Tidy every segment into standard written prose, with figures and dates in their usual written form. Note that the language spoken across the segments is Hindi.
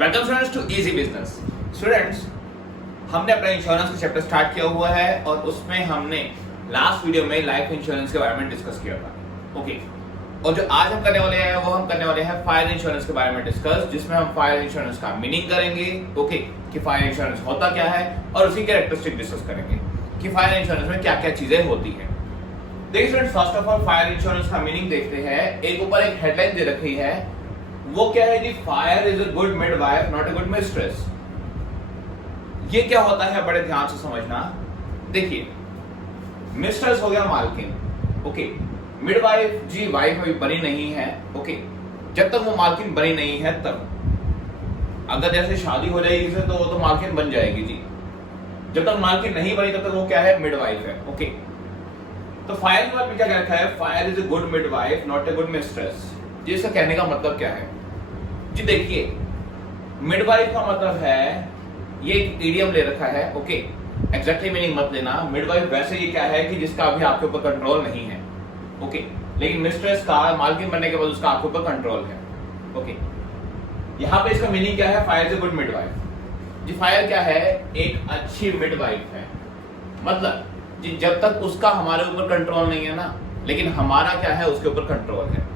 Welcome students to easy business. Students, हमने अपना इंश्योरेंस का चैप्टर स्टार्ट किया हुआ है और उसमें हमने लास्ट वीडियो में लाइफ इंश्योरेंस के बारे में डिस्कस किया था। ओके, और जो आज हम करने वाले हैं वो हम करने वाले हैं फायर इंश्योरेंस के बारे में डिस्कस, जिसमें हम फायर इंश्योरेंस का मीनिंग करेंगे। ओके, कि फायर इंश्योरेंस होता क्या है और उसकी कैरेक्टरिस्टिक डिस्कस करेंगे कि फायर इंश्योरेंस में क्या क्या चीजें होती है। देखिए student, first of all fire insurance का मीनिंग देखते हैं। एक ऊपर एक हेडलाइन दे रखी है, वो क्या है जी? Fire is a good midwife not a good mistress. ये क्या होता है, बड़े ध्यान से समझना। देखिए, मिस्ट्रेस हो गया मालकिन, ओके। मिडवाइफ जी वाइफ अभी बनी नहीं है, ओके। जब तक वो मालकिन बनी नहीं है तब, अगर जैसे शादी हो जाएगी तो वो तो मालकिन बन जाएगी जी। जब तक मालकिन नहीं बनी तब तक वो क्या है? मिडवाइफ है, ओके। तो फायर के बाद क्या रखा है? Fire is a good midwife not a good mistress. जी, इसका कहने का मतलब क्या है जी? देखिए, मिडवाइफ का मतलब है, ये एक इडियम ले रखा है, ओके। एग्जैक्टली मीनिंग मत लेना। मिडवाइफ वैसे ये क्या है कि जिसका अभी आपके ऊपर कंट्रोल नहीं है, ओके। लेकिन मिस्ट्रेस का मालकिन बनने के बाद उसका आपके ऊपर कंट्रोल है, ओके। यहाँ पे इसका मीनिंग क्या है? Fire is a good midwife. जी, फायर क्या है? एक अच्छी मिडवाइफ है। मतलब जी, जब तक उसका हमारे ऊपर कंट्रोल नहीं है ना, लेकिन हमारा क्या है? उसके ऊपर कंट्रोल है,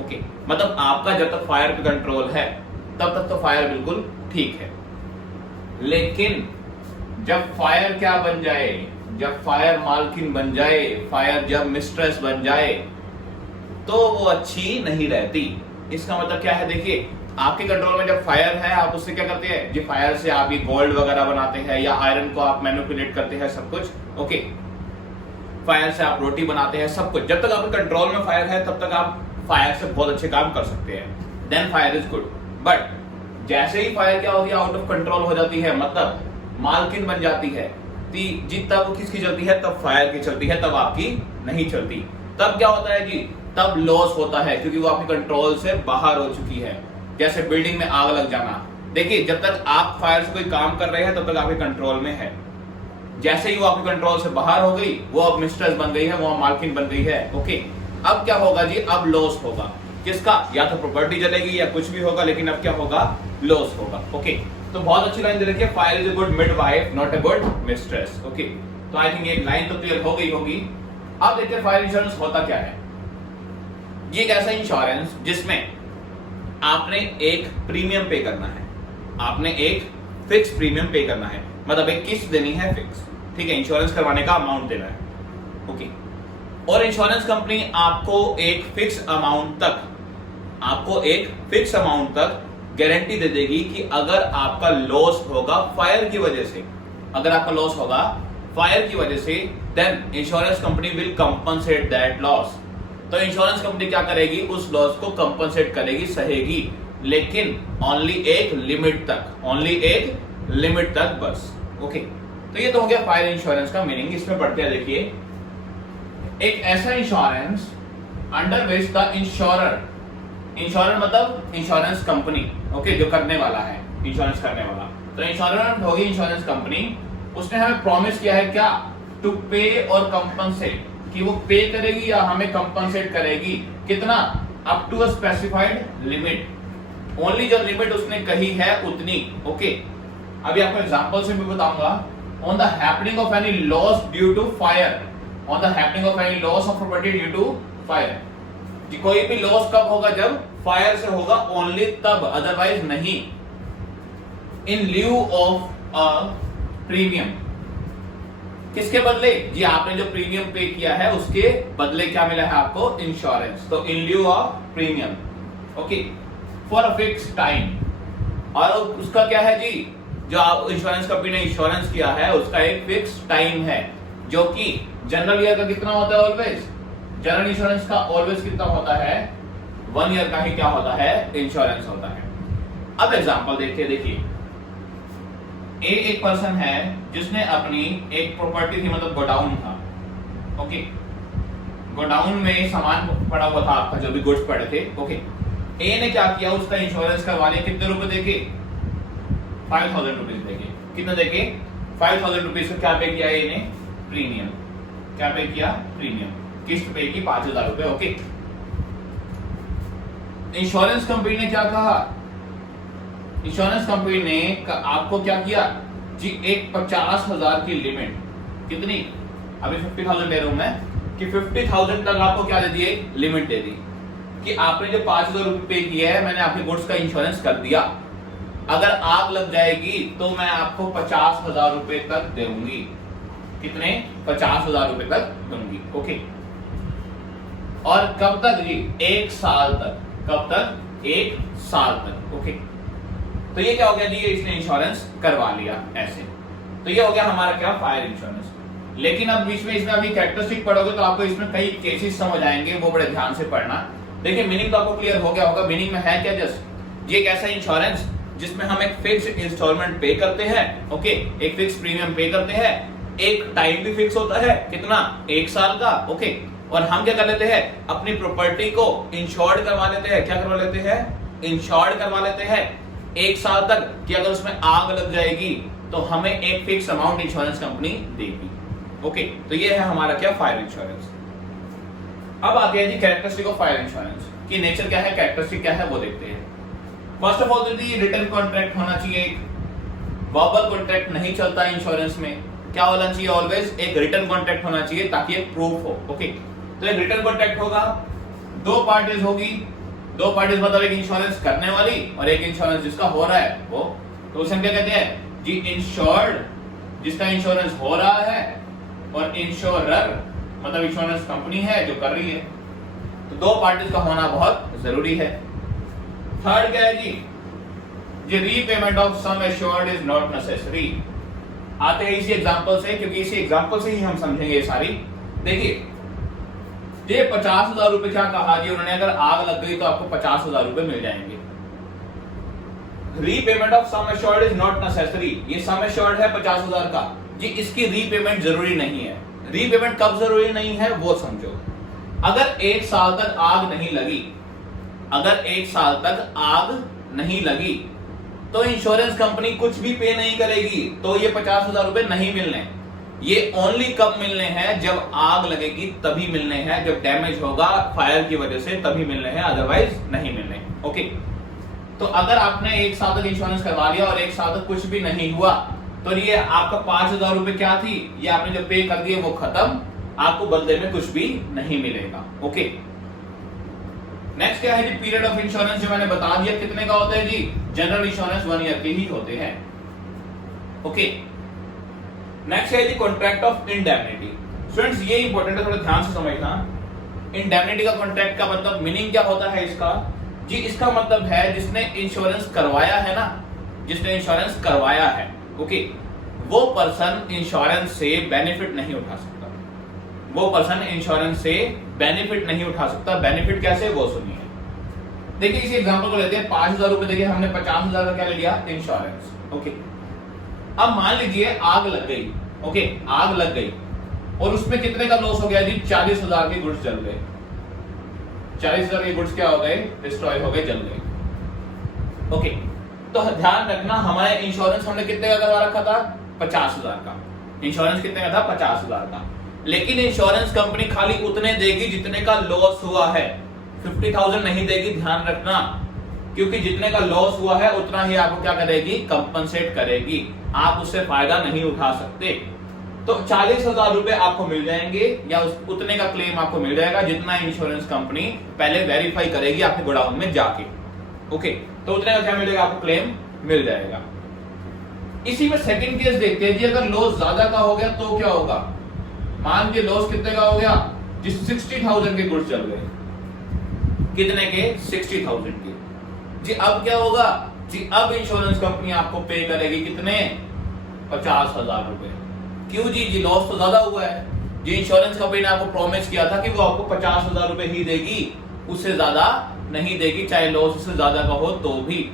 ओके। मतलब आपका जब तक फायर पे कंट्रोल है तब तक तो फायर बिल्कुल ठीक है। लेकिन जब फायर क्या बन जाए? जब फायर मालकिन बन जाए, फायर जब मिस्ट्रेस बन जाए, तो वो अच्छी नहीं रहती। इसका मतलब क्या है? देखिए, आपके कंट्रोल में जब फायर है, आप उससे क्या करते हैं जी? फायर से आप ये गोल्ड वगैरह बनाते हैं या आयरन को आप मैनिपुलेट करते हैं, सब कुछ, ओके। फायर से आप रोटी बनाते हैं, सब कुछ। जब तक आपके कंट्रोल में फायर है तब तक आप फायर से बहुत अच्छे काम कर सकते हैं। Then fire is good. But जैसे ही फायर क्या होती है? आउट ऑफ कंट्रोल हो जाती है, मतलब मालकिन बन जाती है जी, तब किसकी चलती है? तब फायर की चलती है, तब आपकी नहीं चलती। तब क्या होता है जी? तब लॉस होता है, क्योंकि वो आपके कंट्रोल से बाहर हो चुकी है। जैसे बिल्डिंग में आग लग जाना। देखिए, जब तक आप फायर से कोई काम कर रहे हैं तब तक आपके कंट्रोल में है। जैसे ही वो आपके कंट्रोल से बाहर हो गई, वो अब मिस्ट्रेस बन गई है, वो मालकिन बन गई है, ओके। अब क्या होगा जी? अब लॉस होगा। किसका? या तो प्रॉपर्टी जलेगी या कुछ भी होगा, लेकिन अब क्या होगा? लॉस होगा, ओके। तो बहुत अच्छी लाइन दे रखी है, fire is a good midwife not a good mistress, okay. तो आई थिंक ये लाइन तो क्लियर हो गई होगी। अब देखते हैं फायर इंश्योरेंस होता क्या है। ये एक ऐसा इंश्योरेंस जिसमें आपने एक प्रीमियम पे करना है। आपने एक फिक्स प्रीमियम पे करना है, मतलब एक किस्त देनी है फिक्स, ठीक है। इंश्योरेंस करवाने का अमाउंट देना है, ओके। और इंश्योरेंस कंपनी आपको एक फिक्स अमाउंट तक गारंटी दे देगी कि अगर आपका लॉस होगा फायर की वजह से, अगर आपका लॉस होगा फायर की वजह से, then insurance company will compensate that loss. तो इंश्योरेंस कंपनी क्या करेगी? उस लॉस को कंपनसेट करेगी, सहेगी, लेकिन ओनली एक लिमिट तक बस, ओके। तो ये तो हो गया फायर इंश्योरेंस का मीनिंग। इसमें पढ़ते हैं, देखिए, एक ऐसा insurance under which the insurer मतलब इंश्योरेंस कंपनी, ओके, जो करने वाला है, इंश्योरेंस करने वाला। तो इंश्योरेंस होगी इंश्योरेंस कंपनी। उसने हमें प्रॉमिस किया है क्या? टू पे और कंपनसेट, कि वो पे करेगी या हमें कंपनसेट करेगी। कितना? Up to a specified limit. Only जो लिमिट उसने कही है उतनी, ओके। अभी आपको एग्जांपल से भी बताऊंगा। On the happening of any loss due to fire, on the happening of any loss of property due to fire. कोई भी लॉस कब होगा? जब फायर से होगा, ओनली तब, अदरवाइज नहीं। इन ल्यू ऑफ अ प्रीमियम, किसके बदले? जी, आपने जो प्रीमियम पे किया है उसके बदले क्या मिला है आपको? इंश्योरेंस। तो in lieu of premium, okay, for a fix time. और उसका क्या है जी? जो आप इंश्योरेंस कंपनी ने इंश्योरेंस किया है उसका एक फिक्स टाइम है, जो कि जनरल ईयर का कितना होता है? ऑलवेज जनरल इंश्योरेंस का ऑलवेज कितना होता है? 1 ईयर का ही क्या होता है? इंश्योरेंस होता है। अब एग्जांपल देखते हैं। देखिए, एक पर्सन है जिसने अपनी एक प्रॉपर्टी थी, मतलब गोडाउन था, ओके। गोडाउन में सामान पड़ा हुआ था आपका, जो भी गुड्स पड़े थे, ओके। ए ने क्या किया? उसका इंश्योरेंस करवा लिया। कितने रुपए देके? 5000 रुपीज देके। कितने देके? 5000 रुपीज का क्या पे किया? ए ने प्रीमियम। क्या पे किया? प्रीमियम। किस्त पे की 5000 रुपए, ओके। इंश्योरेंस कंपनी ने क्या कहा? इंश्योरेंस कंपनी ने आपको क्या किया जी, एक 50,000 की लिमिट, कितनी, अभी 50,000 दे रहा हूं मैं, कि 50,000 तक आपको क्या दे दिए, लिमिट दे दी कि आपने जो 5,000 रुपए पे किया है, मैंने आपके गुड्स का इंश्योरेंस कर दिया, अगर आग लग जाएगी तो मैं आपको 50,000 रुपए तक दूंगी। कितने, 50,000 रुपए तक दूंगी। ओके, और कब तक जी, 1 साल तक। कब तक, 1 साल तक। ओके, तो ये क्या हो गया जी, ये इसने इंश्योरेंस करवा लिया ऐसे। तो ये हो गया हमारा क्या, फायर इंश्योरेंस। लेकिन अब बीच में इसमें अभी कैरेक्टरिस्टिक पढ़ोगे तो आपको इसमें कई केसेस समझ आएंगे, वो बड़े ध्यान से पढ़ना। देखिए मीनिंग तो आपको क्लियर हो गया होगा। मीनिंग में है क्या, जस्ट ये एक ऐसा इंश्योरेंस जिसमें हम एक फिक्स इंस्टॉलमेंट पे करते हैं। ओके, एक फिक्स प्रीमियम पे करते हैं, एक टाइम भी फिक्स होता है, कितना, 1 साल का। ओके, और हम क्या कर लेते हैं, अपनी प्रॉपर्टी को इंश्योर्ड करवा लेते हैं। क्या करवा लेते हैं, इंश्योर्ड करवा लेते हैं 1 साल तक, कि अगर उसमें आग लग जाएगी तो हमें एक फिक्स अमाउंट इंश्योरेंस कंपनी देगी। ओके, तो ये है हमारा क्या, फायर इंश्योरेंस। अब आते हैं जी कैरेक्टरिस्टिक ऑफ फायर इंश्योरेंस की नेचर क्या है, कैरेक्टरिस्टिक क्या है, वो देखते हैं। फर्स्ट ऑफ ऑल तो रिटन कॉन्ट्रैक्ट होना चाहिए, वर्बल कॉन्ट्रैक्ट नहीं चलता इंश्योरेंस में। क्या होना चाहिए, ऑलवेज एक रिटन कॉन्ट्रैक्ट होना चाहिए ताकि एक प्रूफ हो। ओके, तो एक रिटन कॉन्ट्रैक्ट होगा, 2 पार्टीज होगी, 2 पार्टीज मतलब एक इंश्योरेंस करने वाली और एक इंश्योरेंस जिसका हो रहा है वो। तो उसे हम क्या कहते हैं जी, इंश्योर्ड, जिसका इंश्योरेंस हो रहा है, और इंश्योरर मतलब इंश्योरेंस कंपनी है जो कर रही है। तो 2 पार्टीज का होना बहुत जरूरी है। थर्ड क्या है जी, repayment of sum assured is not necessary. आते हैं इसी एग्जांपल से, क्योंकि इसी एग्जांपल से ही हम समझेंगे ये सारी। देखिए ये 50,000 रुपए क्या कहा जी उन्होंने, अगर आग लग गई तो आपको 50,000 रुपए मिल जाएंगे। Repayment of sum assured is not necessary, ये सम एश्योर्ड है 50,000 का जी, इसकी रीपेमेंट जरूरी नहीं है। रीपेमेंट कब जरूरी नहीं है वो समझो। अगर 1 साल तक आग नहीं लगी, अगर 1 साल तक आग नहीं लगी तो इंश्योरेंस कंपनी कुछ भी पे नहीं करेगी, तो ये 50,000 रुपए नहीं मिलने। ये ओनली कब मिलने हैं, जब आग लगेगी तभी मिलने हैं, जब डैमेज होगा फायर की वजह से तभी मिलने हैं, अदरवाइज नहीं मिलने। ओके, तो अगर आपने 1 साल तक इंश्योरेंस करवा लिया और 1 साल तक कुछ भी नहीं हुआ, तो ये आपका 5,000 रुपए क्या थी, ये आपने जो पे कर दिए वो खत्म, आपको बदले में कुछ भी नहीं मिलेगा। ओके, नेक्स्ट क्या है जी, पीरियड ऑफ इंश्योरेंस, जो मैंने बता दिया कितने का होता है जी, जनरल इंश्योरेंस 1 ईयर के ही होते हैं। ओके, नेक्स्ट है जी कॉन्ट्रैक्ट ऑफ इंडेमनिटी। स्टूडेंट्स ये इंपॉर्टेंट है, थोड़ा ध्यान से समझना। इंडेमनिटी का कॉन्ट्रैक्ट का मतलब, मीनिंग क्या होता है इसका जी, इसका मतलब है जिसने इंश्योरेंस करवाया है ना, जिसने इंश्योरेंस करवाया है, ओके, वो पर्सन इंश्योरेंस से बेनिफिट नहीं उठा सकता। वो पर्सन इंश्योरेंस से बेनिफिट नहीं उठा सकता। बेनिफिट कैसे, वो सुनिए। देखिए इसी एग्जांपल को लेते हैं, 5,000 रुपए देखिए हमने 50,000 का क्या ले लिया, इंश्योरेंस। ओके, अब मान लीजिए आग लग गई। ओके, आग लग गई और उसमें कितने का लॉस हो गया जी, 40,000 के गुड्स जल गए। 40,000 के गुड्स क्या हो गए, डिस्ट्रॉय हो गए, जल गए। ओके, तो ध्यान रखना, हमारे इंश्योरेंस हमने कितने का करवा रखा था, 50,000 का। इंश्योरेंस कितने का था, 50,000 का। लेकिन इंश्योरेंस कंपनी खाली उतने देगी जितने का लॉस हुआ है, 50,000 नहीं देगी, ध्यान रखना, क्योंकि जितने का लॉस हुआ है उतना ही आपको क्या करेगी, कंपनसेट करेगी। आप उससे फायदा नहीं उठा सकते। तो 40,000 रुपए आपको मिल जाएंगे, या उतने का क्लेम आपको मिल जाएगा जितना इंश्योरेंस कंपनी पहले वेरीफाई करेगी आपके गोडाउन में जाके। ओके, तो उतने का क्या मिलेगा, आपको क्लेम मिल जाएगा। इसी में सेकंड केस देखते हैं जी, अगर लॉस ज्यादा का हो गया तो क्या होगा। मान के लॉस कितने का हो गया, जिस 60,000 के गुड्स चल गए, कितने के, 60,000 के जी। अब क्या होगा जी, अब इंश्योरेंस कंपनी आपको पे करेगी कितने, 50,000 रुपए। क्यों जी, लॉस तो ज्यादा हुआ है जी। इंश्योरेंस कंपनी ने आपको प्रॉमिस किया था कि वो आपको 50,000 रुपए ही देगी, उससे ज्यादा नहीं देगी, चाहे लॉस उससे ज्यादा का हो तो भी।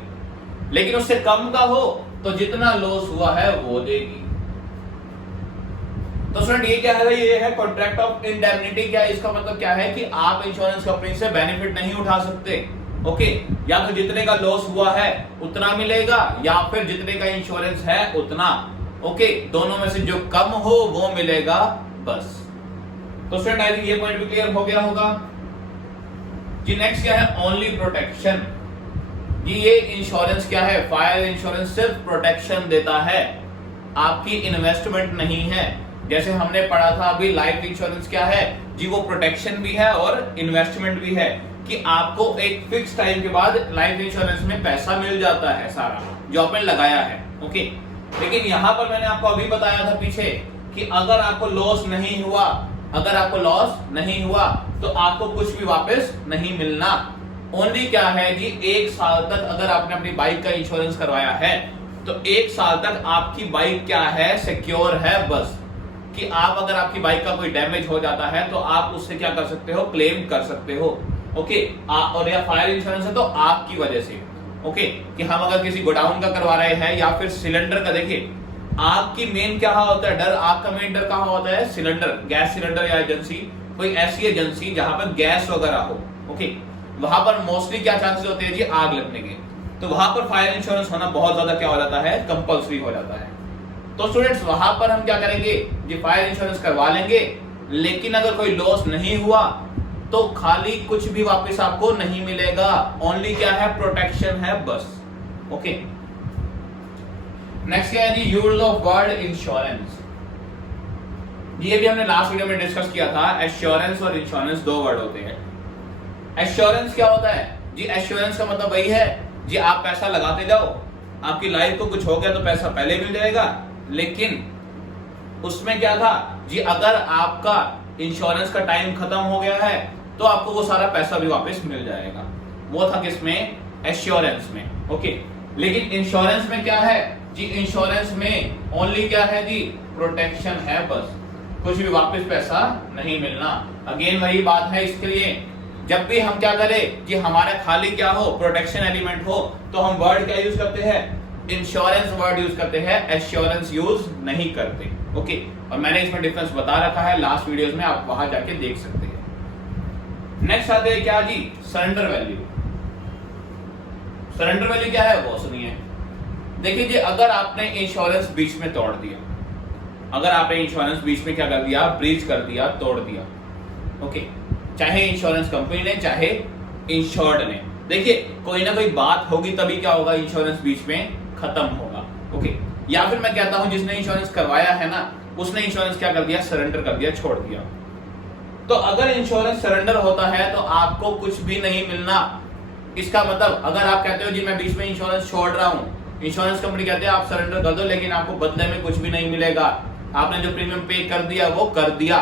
लेकिन उससे कम का हो तो जितना लॉस हुआ है वो देगी। तो स्टूडेंट ये क्या है, ये है कॉन्ट्रैक्ट ऑफ इंडेमनिटी। क्या इसका मतलब क्या है कि आप इंश्योरेंस कंपनी से बेनिफिट नहीं उठा सकते। ओके, या तो जितने का लॉस हुआ है उतना मिलेगा, या फिर जितने का इंश्योरेंस है उतना। ओके, दोनों में से जो कम हो वो मिलेगा, बस। तो स्टूडेंट आई थिंक ये पॉइंट भी क्लियर हो गया होगा जी। नेक्स्ट क्या है, ओनली प्रोटेक्शन। जी ये इंश्योरेंस क्या है, फायर इंश्योरेंस सिर्फ प्रोटेक्शन देता है, आपकी इन्वेस्टमेंट नहीं है। जैसे हमने पढ़ा था अभी लाइफ इंश्योरेंस क्या है जी, वो प्रोटेक्शन भी है और इन्वेस्टमेंट भी है, कि आपको एक फिक्स टाइम के बाद लाइफ इंश्योरेंस में पैसा मिल जाता है सारा जो आपने लगाया है। ओके, लेकिन यहां पर मैंने आपको अभी बताया था पीछे कि अगर आपको लॉस नहीं हुआ, अगर आपको लॉस नहीं हुआ तो आपको कुछ भी वापस नहीं मिलना। ओनली क्या है जी, 1 साल तक अगर आपने अपनी बाइक का इंश्योरेंस करवाया है तो 1 साल तक आपकी बाइक क्या है, सिक्योर है। बस कि आप अगर आपकी बाइक का कोई डैमेज हो जाता है तो आप उससे क्या कर सकते हो, क्लेम कर सकते हो। ओके, और या फायर इंश्योरेंस है तो आपकी वजह से। ओके, कि हम अगर किसी गोडाउन का करवा रहे हैं या फिर सिलेंडर का, देखिए आपकी मेन क्या होता है डर, आपका मेन डर कहाँ होता है, सिलेंडर, गैस सिलेंडर या एजेंसी, कोई ऐसी एजेंसी जहां पर गैस वगैरह हो। ओके, वहां पर मोस्टली क्या चांसेस होते हैं जी, आग लगने के, तो वहां पर फायर इंश्योरेंस होना बहुत ज्यादा क्या हो जाता है, कंपल्सरी हो जाता है। तो स्टूडेंट्स वहां पर हम क्या करेंगे जी, फायर इंश्योरेंस करवा लेंगे, लेकिन अगर कोई लॉस नहीं हुआ तो खाली कुछ भी वापस आपको नहीं मिलेगा, ओनली क्या है, प्रोटेक्शन है बस। ओके, नेक्स्ट क्या है जी, यूज ऑफ वर्ड इंश्योरेंस। ये भी हमने लास्ट वीडियो में डिस्कस किया था, एश्योरेंस और इंश्योरेंस 2 वर्ड होते हैं। एश्योरेंस क्या होता है जी, एश्योरेंस का मतलब वही है जी, आप पैसा लगाते जाओ, आपकी लाइफ को कुछ हो गया तो पैसा पहले मिल जाएगा, लेकिन उसमें क्या था जी, अगर आपका इंश्योरेंस का टाइम खत्म हो गया है तो आपको वो सारा पैसा भी वापस मिल जाएगा। वो था किसमें, एश्योरेंस में। ओके, लेकिन इंश्योरेंस में क्या है जी, इंश्योरेंस में ओनली क्या है जी, प्रोटेक्शन है बस, कुछ भी वापस पैसा नहीं मिलना। अगेन वही बात है, इसके लिए जब भी हम क्या करें कि हमारा खाली क्या हो, प्रोटेक्शन एलिमेंट हो, तो हम वर्ड क्या यूज करते हैं, इंश्योरेंस वर्ड यूज करते हैं, एश्योरेंस यूज नहीं करते। ओके, और मैंने इसमें डिफरेंस बता रखा है लास्ट वीडियोस में, आप वहां जाके देख सकते हैं। नेक्स्ट आते हैं क्या जी, सरेंडर वैल्यू। सरेंडर वैल्यू क्या है वो सुनिए। देखिए जी, अगर आपने इंश्योरेंस बीच में तोड़ दिया, अगर आपने इंश्योरेंस बीच में क्या कर दिया, ब्रीच कर दिया, तोड़ दिया, ओके, चाहे इंश्योरेंस कंपनी ने चाहे इंश्योर्ड ने, देखिए कोई ना कोई बात होगी तभी क्या होगा, इंश्योरेंस बीच में खत्म होगा। ओके, या फिर मैं कहता हूं जिसने इंश्योरेंस करवाया है ना, उसने इंश्योरेंस क्या कर दिया, सरेंडर कर दिया, छोड़ दिया। तो अगर इंश्योरेंस सरेंडर होता है तो आपको कुछ भी नहीं मिलना। इसका मतलब अगर आप कहते हो जी मैं बीच में इंश्योरेंस छोड़ रहा हूं, इंश्योरेंस कंपनी कहते हैं आप सरेंडर कर दो, लेकिन आपको बदले में कुछ भी नहीं मिलेगा, आपने जो प्रीमियम पे कर दिया वो कर दिया,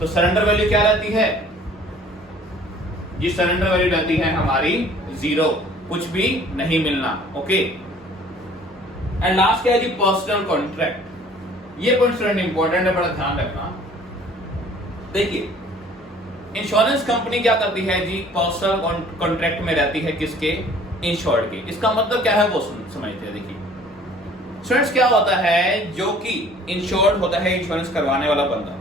तो सरेंडर वैल्यू क्या रहती है जी, सरेंडर वैल्यू रहती है हमारी 0, कुछ भी नहीं मिलना। ओके, एंड लास्ट क्या है जी, पर्सनल कॉन्ट्रैक्ट। ये पॉइंट स्टूडेंट इंपॉर्टेंट है, बड़ा ध्यान रखना। देखिए इंश्योरेंस कंपनी क्या करती है जी, पर्सनल कॉन्ट्रैक्ट में रहती है किसके, इंश्योर्ड के। इसका मतलब क्या है वो समझते हैं। देखिए स्टूडेंट्स क्या होता है, जो कि इंश्योर्ड होता है, इंश्योरेंस करवाने वाला बंदा,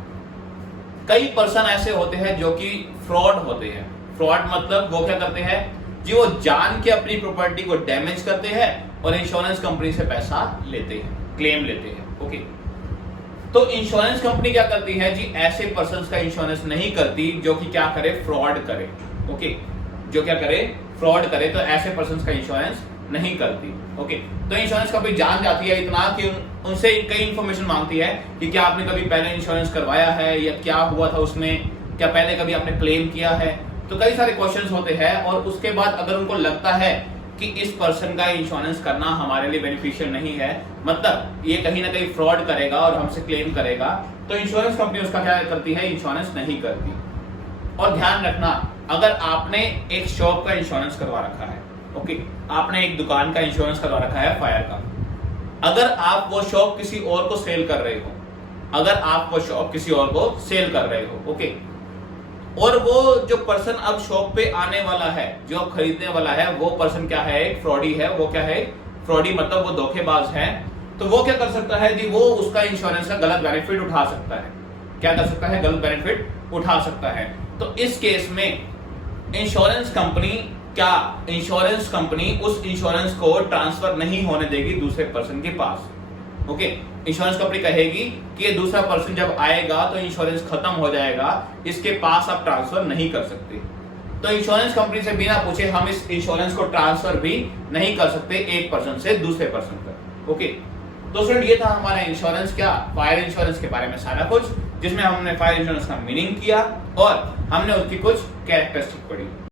कई पर्सन ऐसे होते हैं जो कि फ्रॉड होते हैं। फ्रॉड मतलब वो क्या करते हैं जी, वो जान के अपनी प्रॉपर्टी को डैमेज करते हैं और इंश्योरेंस कंपनी से पैसा लेते हैं, क्लेम लेते हैं। ओके, तो इंश्योरेंस कंपनी क्या करती है जी, ऐसे पर्सन का इंश्योरेंस नहीं करती जो कि क्या करे, फ्रॉड करे। ओके, जो क्या करे, फ्रॉड करे, तो ऐसे पर्सन का इंश्योरेंस नहीं करती। ओके, तो इंश्योरेंस कंपनी जान जाती है इतना कि उनसे कई इंफॉर्मेशन मांगती है कि क्या आपने कभी पहले इंश्योरेंस करवाया है, या क्या हुआ था उसमें, क्या पहले कभी आपने क्लेम किया है, तो कई सारे क्वेश्चंस होते हैं। और उसके बाद अगर उनको लगता है कि इस पर्सन का इंश्योरेंस करना हमारे लिए बेनिफिशियल नहीं है, मतलब ये कहीं ना कहीं फ्रॉड करेगा और हमसे क्लेम करेगा, तो इंश्योरेंस कंपनी उसका क्या करती है, इंश्योरेंस नहीं करती। और ध्यान रखना, अगर आपने एक शॉप का इंश्योरेंस करवा रखा है, ओके, आपने एक दुकान का इंश्योरेंस करवा रखा है फायर का, अगर आप वो शॉप किसी और को सेल कर रहे हो, अगर आप वो शॉप किसी और को सेल कर रहे हो, ओके, और वो जो पर्सन अब शॉप पे आने वाला है, जो खरीदने वाला है, वो पर्सन क्या है, एक फ्रॉडी है। वो क्या है, फ्रॉडी मतलब वो धोखेबाज है। तो वो क्या कर सकता है जी, वो उसका इंश्योरेंस का गलत बेनिफिट उठा सकता है। क्या कर सकता है, गलत बेनिफिट उठा सकता है। तो इस केस में इंश्योरेंस कंपनी इंश्योरेंस कंपनी उस इंश्योरेंस को ट्रांसफर नहीं होने देगी दूसरे पर्सन के पास। ओके, इंश्योरेंस कंपनी कहेगी कि ये दूसरा पर्सन जब आएगा तो इंश्योरेंस खत्म हो जाएगा, इसके पास आप ट्रांसफर नहीं कर सकते। तो इंश्योरेंस कंपनी से बिना पूछे हम इस इंश्योरेंस को ट्रांसफर भी नहीं कर सकते एक पर्सन से दूसरे पर्सन पर। ओके, तो स्टूडेंट ये था हमारा इंश्योरेंस, क्या फायर इंश्योरेंस के बारे में सारा कुछ, जिसमें हमने फायर इंश्योरेंस का मीनिंग किया और हमने उसकी कुछ कैरेक्टरिस्टिक पढ़ी।